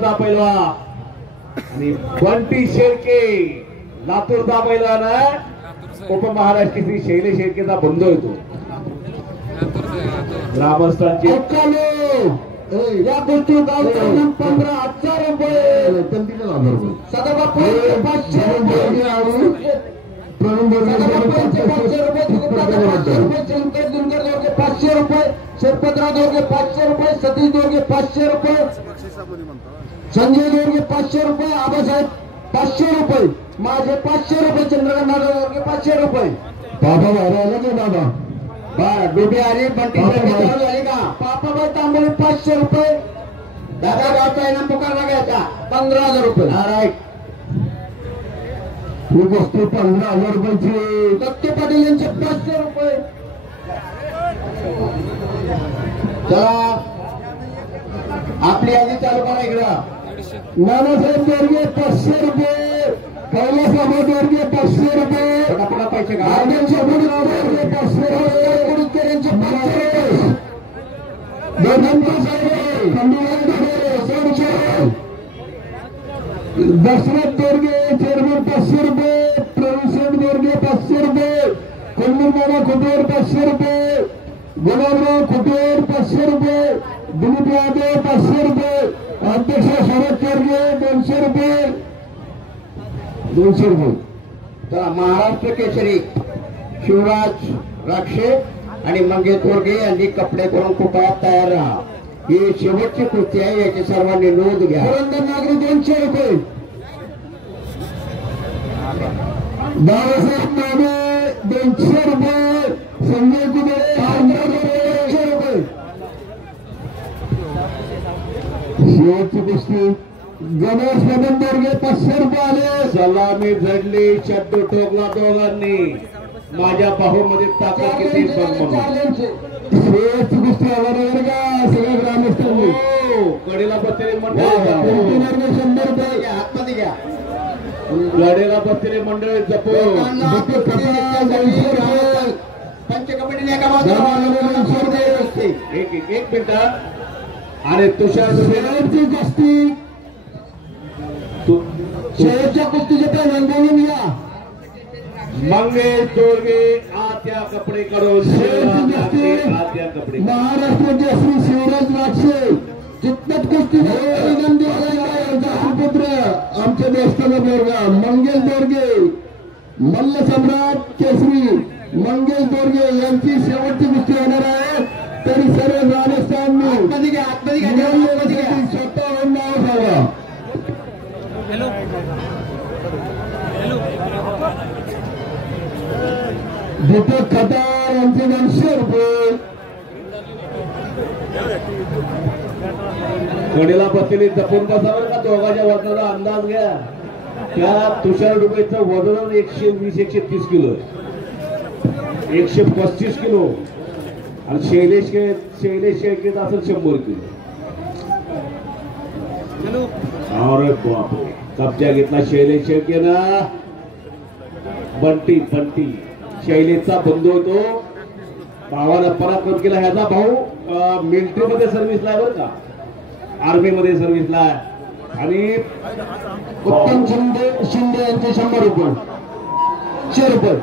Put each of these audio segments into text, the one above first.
पैलवान आणि बंटी शेळके लातूरचा पैलवान उपमहाराष्ट्र श्री शैलेश शेळकेचा बंधू येतो ग्रामस्थांचे या गोष्टी 15,000 रुपये सदाबाई 500 रुपये शंकर 500 रुपये शेरपतराव दोरगे 500 रुपये सतीश दोरगे 500 रुपये संजय दोरगे 500 रुपये आबासाहेब 500 रुपये माझे 500 रुपये चंद्रकांत दोरगे 500 रुपये बाबा आले का बाबा डोबे आले बंटी झाली का पापाबाई तांबोळी 500 रुपये दादा गावचा इनाम पुकारला घ्यायचा 15,000 रुपये राईट ही गोष्टी 15,000 रुपयाची दत्ते पाटील यांचे 500 रुपये चला आपली यादी चालू करा इकडं नानासाहेब दोरगे 500 रुपये कैलास बाबा दोरगे 500 रुपये पटापटा पैसे गार्डन सोबत दोरगे 500 रुपये कुडकेऱ्यांचे 500 रुपये दोघांचे साहेब खंडूराज दोरगे दशरथ दोरगे चेअरमन 500 रुपये प्रवीण दोरगे 500 रुपये कुलमूर खुटेर 500 रुपये गुलाबराव खुटेर 500 रुपये दिलीप यादव 500 रुपये अध्यक्ष शरद चोरगे 200 रुपये 200 रुपये चला महाराष्ट्र केसरी शिवराज राक्षे आणि मंगेश दोरगे यांनी कपडे करून कुटुंबात तयार राहा ही शेवटची कृती आहे याची सर्वांनी नोंद घ्या पुरंदर नागरी 200 रुपये बाळासाहेब नामे 200 रुपये संजय कुबेरे 200 रुपये शेवटची गोष्टी गणेश मदन दोरगे 500 रुपये आले सलामी झडली शब्द ठोकला दोघांनी माझ्या बाहूमध्ये ताकद किती शेवटची गोष्टी आवाज का सगळ्या ग्रामस्थांनी कडेला बसलेले मंडळ 100 रुपये हातमध्ये घ्या कडेला बसलेले मंडळ जपून पंच कमिटीने एका बाजूला एक मिनिट आणि तुषार शेवटची गोष्टी शेवटच्या कुस्तीचे पैलवान बोलून या मंगेश दोरगे आत्या कपडे करून आत्या कपडे महाराष्ट्राचे श्री शिवराज राक्षे चित्तट कुस्ती पुत्र आमच्या देशकाला दोरगा मंगेश दोरगे मल्ल सम्राट केसरी मंगेश दोरगे यांची शेवटची कुस्ती होणार आहे तरी सर्व ग्रामस्थांनी स्वतः नाव सांगा दीपक खतार यांचे 200 रुपये कडेला बसलेली जपून बसावर का दोघांच्या वजनाचा अंदाज घ्या त्या तुषार डुबेचं वजन 120-130 किलो 135 किलो आणि शैलेश शेळकेचं असेल 100 किलो अरे बापरे कब्जा घेतला शैलेश शेळकेनं बंटी शैलेशचा बंधू होतो भावाला पराक्रम केला ह्याचा भाऊ मिलिटरी मध्ये सर्व्हिसला आहे बरं का आर्मी मध्ये सर्व्हिसला आहे आणि उत्तम शिंदे यांचे 100 रुपये 100 रुपये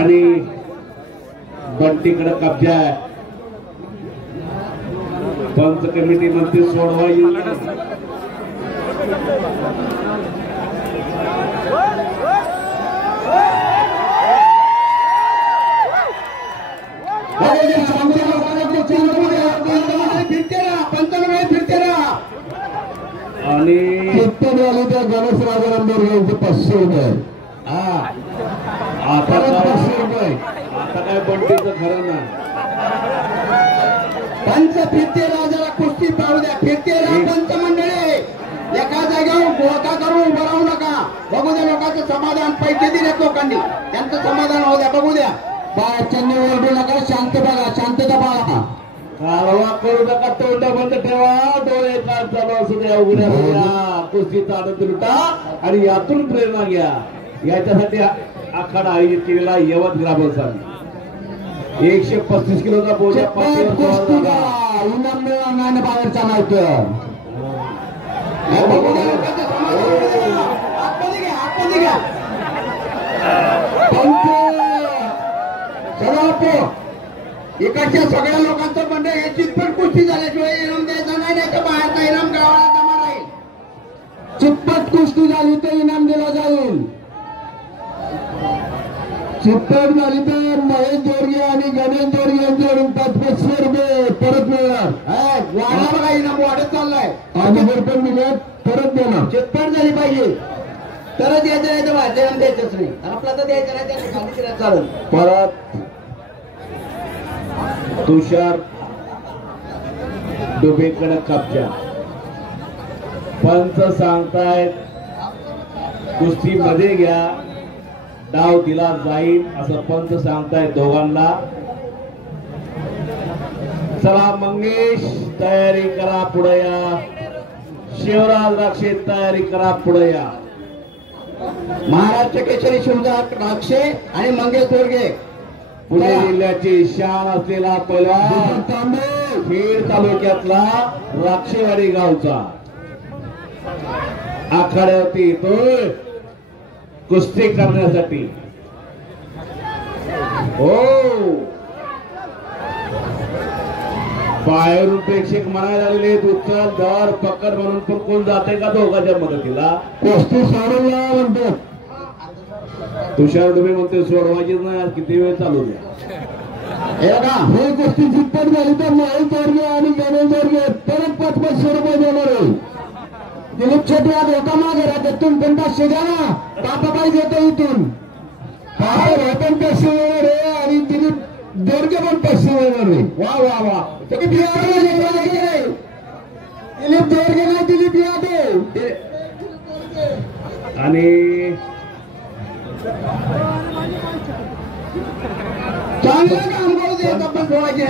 आणि बंटीकडे कब्जा आहे पंच कमिटी मध्ये सोडवा येईल आणि आले त्या गणेश राजाराम यांचे 500 रुपये आता 500 रुपये आता काय बंटीचं खरं ना पंच फिरते राजाला कुस्ती पाहू द्या फिरते पंच मंडळी एका जागेवर गोळा करून उभं राहू नका बघू द्या लोकांचं समाधान पैसे दिलेत लोकांनी त्यांचं समाधान होऊ द्या बघू द्या बाहेरच्यांनी ओरडू नका शांत बघा शांतता बाळा कारवा करू नका तोंड बंद ठेवा डोळे काढ चालू असू द्या उघड्या कुस्तीचा आनंद लुटा आणि यातून प्रेरणा घ्या याच्यासाठी आखाडा आयोजित केलेला यवत ग्रामस्थांनी 135 किलोचा बोजा चितपट कुस्तीला इनाम मिळणार नाही ना बाहेरचा नाही तर इकडच्या सगळ्या लोकांचं म्हणणं हे चितपट कुस्ती झाल्याशिवाय इनाम द्यायचा नाही तर बाहेरचा इनाम गावाला जमा राहील. चितपट कुस्ती झाली तर इनाम दिला जाईल. चितपट झाली तर महेश जोरगे आणि गणेश जोरगे यांच्याकडून 500 रुपये परत मिळणार. वाढा बघा इनाम वाढत चाललाय. अगोदर पण मिळत परत देणार. चितपट झाली पाहिजे तरच द्यायचं नाही तर बाहेर द्यायचंच नाही. आपला तर द्यायचं नाही त्याने खाली दिला चालेल. परत तुषार डुबेकडे कब्जा. पंच सांगतायत कुस्ती मध्ये घ्या, डाव दिला जाईल असं पंच सांगतायत दोघांना. चला मंगेश तयारी करा पुढे या. शिवराज राक्षे तयारी करा पुढे या. महाराष्ट्र केसरी शिवराज राक्षे आणि मंगेश जोरगे पुणे जिल्ह्याची शान असलेला पैलवान खेड तालुक्यातला राक्षेवाडी गावचा आखाड्यावरती येतोय कुस्ती करण्यासाठी. हो बाहेरून प्रेक्षक म्हणायला लागले उचल दर पकड म्हणून पण कोण जाते का दोघांच्या मदतीला. कुस्ती सोडून म्हणतो तुषार डुबे म्हणते सोडवायचीच नाही, आज किती वेळ चालू द्या. हे कुस्ती चितपट झाली तर महेश जोरगे आणि गणेश जोरगे परत 500 रुपये देणार आहे. दिलीप शेट्टी आज एका मागे राहत्यातून पण 500 द्या ना. पापाबाई देतो इथून पापा पण 500 देणार आहे आणि दिलीप जोरगे पण 500 देणार आहे. वा वा वा. दिलीप जोरगे नाही दिलीप यादव आणि चांगलं काम करू दे. आपण सोडायचे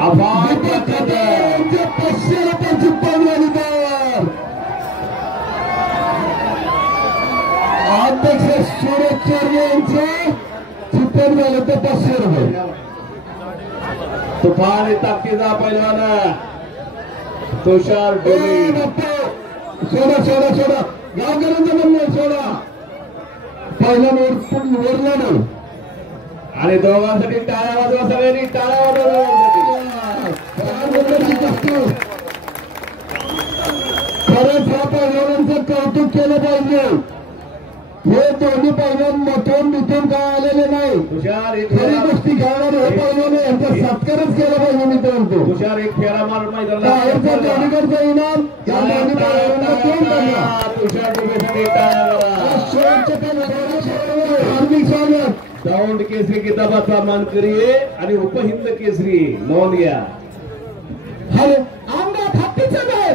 आभार 500 रुपयाची पडली तर अध्यक्ष सुरेश चोरगे यांचे चित्तन झाले तर 500 रुपये. तुफान ताकदीचा पैलवान तुषार डुबे. सोडा सोडा सोडा गावकऱ्यांचं म्हणणं सोडा. पहिला वरला नाही आणि दोघांसाठी टाळ्या वाजवा. सगळ्यांनी टाळ्या वाजवा. खरंच ह्या पैलवानांचं कौतुक केलं पाहिजे. हे दोन्ही पैलवान मथून मिथून काय आलेले नाही. तुषार एक खरी गोष्टी खेळणारे हे पैलवान यांचा सत्कारच केला पाहिजे. मी तर म्हणतो तुषार एक फेरा मार बाहेरचं दोन्हीकडचं इनाम या दोन्ही पैलवानांना देऊन टाकला. तुषार डुबेसाठी टाळ्या. हार्दिक स्वागत. दौंड केसरी किताबाचा मानकरी आणि उपहिंद केसरी नोंद घ्या. अरे अंगात हत्तीचं बळ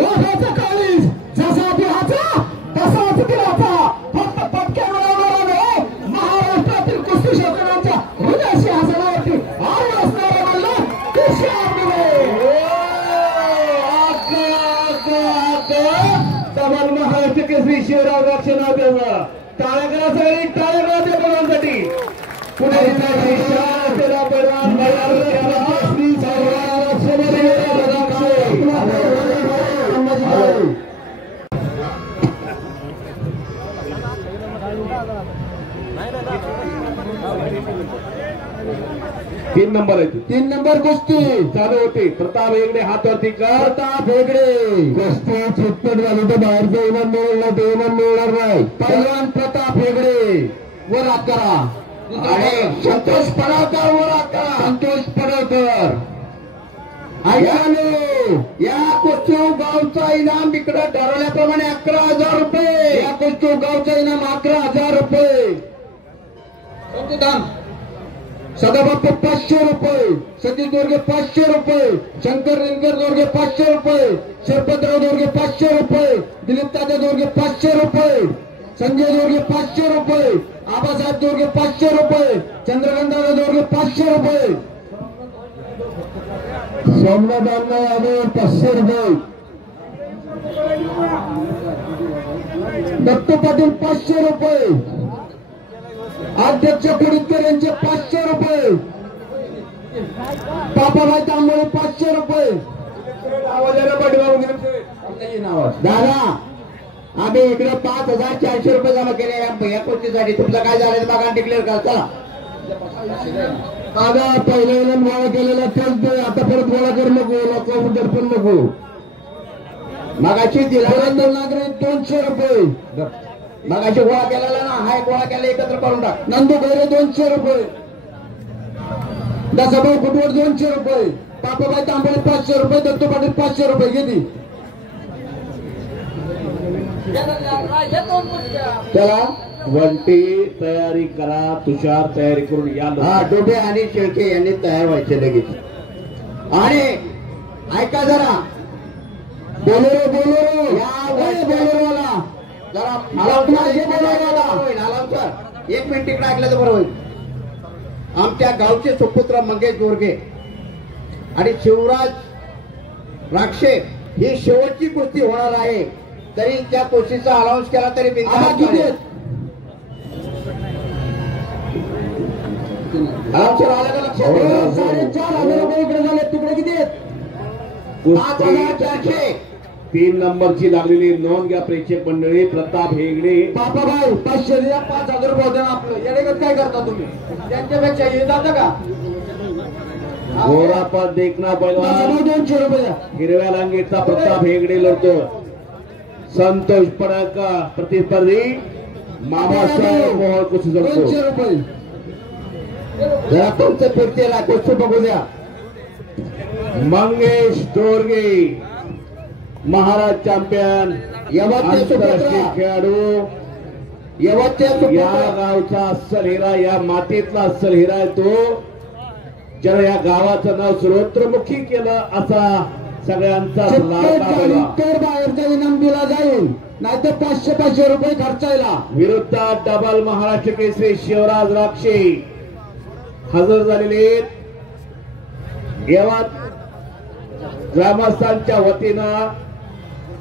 वाघाचा काळीज जसा देहाचा तसाच दिलाचा. फक्त पटक्या मिळवणारा महाराष्ट्रातील कुस्ती क्षेत्राच्या हृदय सिंहासनावरती आरूढ असणारा मल्ल तुषार डुबे. तमाम महाराष्ट्र केसरी शिवराज राक्षे नाव त्याचा. टाळ्या करा सगळी टाळ्या करा त्या पैलवानांसाठी. पुणे जिल्ह्याची शान असलेला पैलवान केसरी शिवराज राक्षे. तीन नंबर आहे. 3 नंबर कुस्ती चालू होते. प्रताप हेगडे हातवरती कर. प्रताप हेगडे कुस्ती चितपट झाली तर बाहेरचं इनाम मिळणार ते इनाम मिळणार नाही. पैलवान प्रताप हेगडे वर हात करा. आणि संतोष पडळकर वर हात करा. संतोष पडळकर ऐकाले या कुस्ती गावचा इनाम इकडे ठरवल्याप्रमाणे 11,000 रुपये. या कुस्ती गावचा इनाम 11,000 रुपये. सदाबाप्पा 500 रुपये. सतीश दोरगे 500 रुपये. शंकर रेंकर दोरगे 500 रुपये. शरपतराव दोरगे 500 रुपये. दिलीप तात्या दोरगे 500 रुपये. संजय दोरगे 500 रुपये. आबासाहेब दोरगे 500 रुपये. चंद्रकांत दोरगे 500 रुपये. सोमनाथ यादव 500 रुपये. दत्तू पाटील 500 रुपये, अध्यक्ष कुडीकर यांचे 500 रुपये, पापाबाई तांबोळे 500 रुपये. दादा आम्ही इकडे 5400 रुपये जमा केले या कोटीसाठी. तुमचं काय झालं बघा, डिक्लेअर करा. चला दादा पहिल्याला गोळा केलेला तेच दे, आता परत गोळा करू नको, दर्पण नको. मगाशी दिला नागरिक 200 रुपये, मगाशी गोळा केलेला ना, हाय गोळा केला एकत्र करून टाक. नंदू खैरे 200 रुपये, दसाभाऊ कुटवर 200 रुपये, पापाबाई तांबोळे 500 रुपये, दत्तू पाटील 500 रुपये. किती त्याला वंटी तयारी करा, तुषार तयारी करून या. हा डोबे आणि शेळके यांनी तयार व्हायचे लगेच. आणि ऐका जरा, बोलेरो बोलेरोला जरा एक मिनिट इकडे ऐकलं तर बरं होईल. आमच्या गावचे सुपुत्र मंगेश गोरगे आणि शिवराज राक्षे ही शेवटची कुस्ती होणार आहे. तरी त्या कुस्तीचा अनाऊन्स केला तरी तिकडे किती आहेत? 5400. 3 नंबरची लागलेली नोंद घ्या प्रेक्षक मंडळी. प्रताप हेगडे पापाबाई 500 द्या, 5000 रुपये द्या. आपलं येणेगत काय करता तुम्ही? त्यांच्यापेक्षा हे जातं का? गोरा पर देखना पहिलवान 200 रुपये द्या. हिरव्या लांगीचा प्रताप हेगडे लढतो. संतोष पडक प्रतिस्पर्धी मामासाहेब मोहोळ कुस्ती लढतो. 200 रुपये जरा तुमचं फिरतेला कुस्ती बघू द्या. मंगेश डोरगे महाराज चॅम्पियन आंतरराष्ट्रीय खेळाडू. या गावचा अस्सल हिरा, या मातीतला अस्सल हिरा आहे तो. ज्याला या गावाचं नाव सर्वत्रमुखी केलं असा सगळ्यांचा तर बाहेरचा इनाम दिला जाईल, नाहीतर 500 रुपये खर्चायला. विरोधात डबल महाराष्ट्र केसरी शिवराज राक्षे हजर झालेले. गावात ग्रामस्थांच्या वतीनं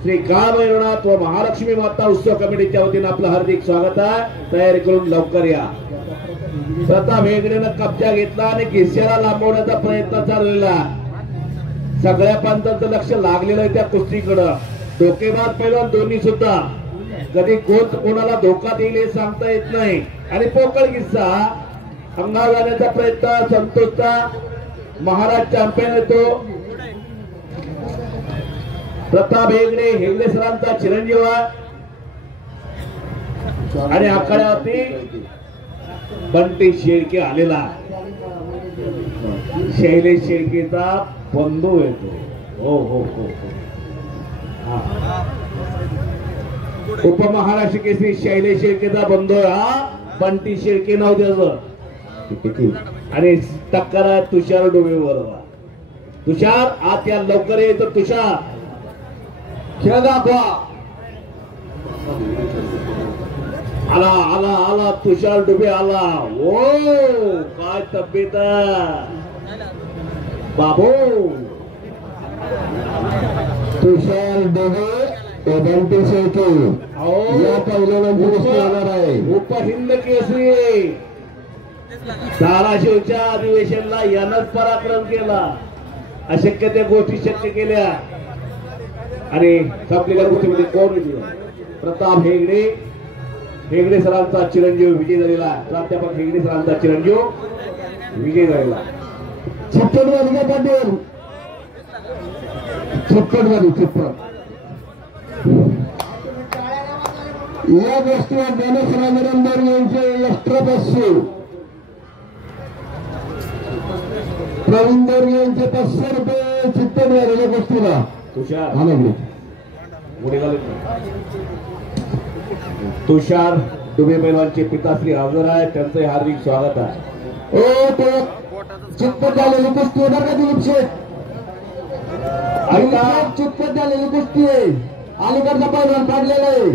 श्री काळभैरवनाथ व महालक्ष्मी माता उत्सव कमिटीच्या वतीनं आपलं हार्दिक स्वागत आहे. तयारी करून लवकर या. प्रताप हेगडेनं कब्जा घेतला आणि खिस्याला लांबवण्याचा प्रयत्न चाललेला. सगळ्या पंथांचं लक्ष लागलेलं आहे त्या कुस्तीकडं. धोकेबाज पैलवान दोन्ही सुद्धा. कधी कोणाला धोका देईल हे सांगता येत नाही. आणि पोकळ किस्सा अंगावर जाण्याचा प्रयत्न संतोषचा. महाराज चॅम्पियन येतो. प्रताप हेगडे हेगडे सरांचा चिरंजीव आणि आखाड्यावरती बंटी शेळके आलेला. शैलेश शेळकेचा बंधू येतो. हो हो हो उपमहाराष्ट्र केसरी शैलेश शेळकेचा बंधू हा बंटी शेळके नाव त्याचं. आणि टक्कर आहे तुषार डोबे बरोबर. तुषार आत या लवकर ये. तर तुषार खेळ दाखवा. आला आला आला तुषार डुबे आला. ओ काय तब्येत बाबू. तुषार डोबे बंटी शेळके या पहिल्यांदा कुस्ती होणार आहे. उपहिंद केसरी धाराशिवच्या अधिवेशनला यानंच पराक्रम केला. अशक्य त्या गोष्टी शक्य केल्या. आणि संपलेल्या गोष्टीमध्ये कोण प्रताप हेगडे हेगडे सरांचा चिरंजीव विजय झालेला. प्राध्यापक हेगडे सरांचा चिरंजीव विजय झालेला. छप्पनवाडी पाटील छप्पनवाडी या गोष्टीवर गणेश रामरंदर यांचे एक्स्ट्रा 500. प्रवीण दोरगे यांचे 500 रुपये छप्पनवाडी या गोष्टीला. तुषार तुषार डुबे पैलवानचे पिताश्री हजर आहे. त्यांचं हार्दिक स्वागत आहे. ओ चितपट झालेली कुस्ती आहे बरं का दिलीप शेठ. चितपट झालेली कुस्ती आहे. अलीकडचा पैलवान पाडलेला आहे.